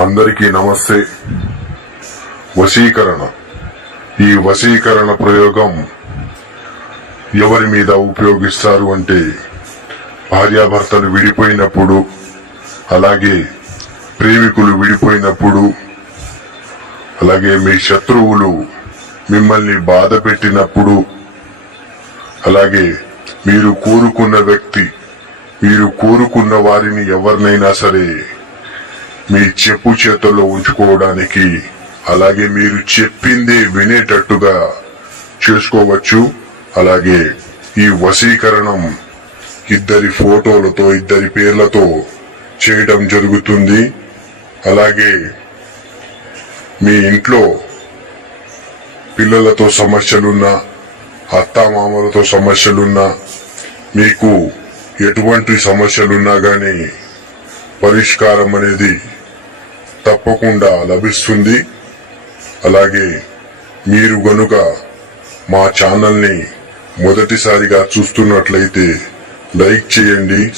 అందరికీ నమస్తే. వశీకరణ. ఈ వశీకరణ ప్రయోగం ఎవరి మీద ఉపయోగిస్తారు అంటే భార్యాభర్తలు విడిపోయినప్పుడు, అలాగే ప్రేమికులు విడిపోయినప్పుడు, అలాగే మీ శత్రువులు మిమ్మల్ని బాధ పెట్టినప్పుడు, అలాగే మీరు కోరుకున్న వ్యక్తి, మీరు కోరుకున్న వారిని ఎవరినైనా సరే మీ చెప్పు చేతుల్లో ఉంచుకోవడానికి, అలాగే మీరు చెప్పిందే వినేటట్టుగా చేసుకోవచ్చు. అలాగే ఈ వశీకరణం ఇద్దరి ఫోటోలతో, ఇద్దరి పేర్లతో చేయడం జరుగుతుంది. అలాగే మీ ఇంట్లో పిల్లలతో సమస్యలున్నా, అత్తామామలతో సమస్యలున్నా, మీకు ఎటువంటి సమస్యలున్నా గానీ పరిష్కారం అనేది తప్పకుండా లభిస్తుంది. అలాగే మీరు గనుక మా ఛానల్ని మొదటిసారిగా చూస్తున్నట్లయితే లైక్ చేయండి.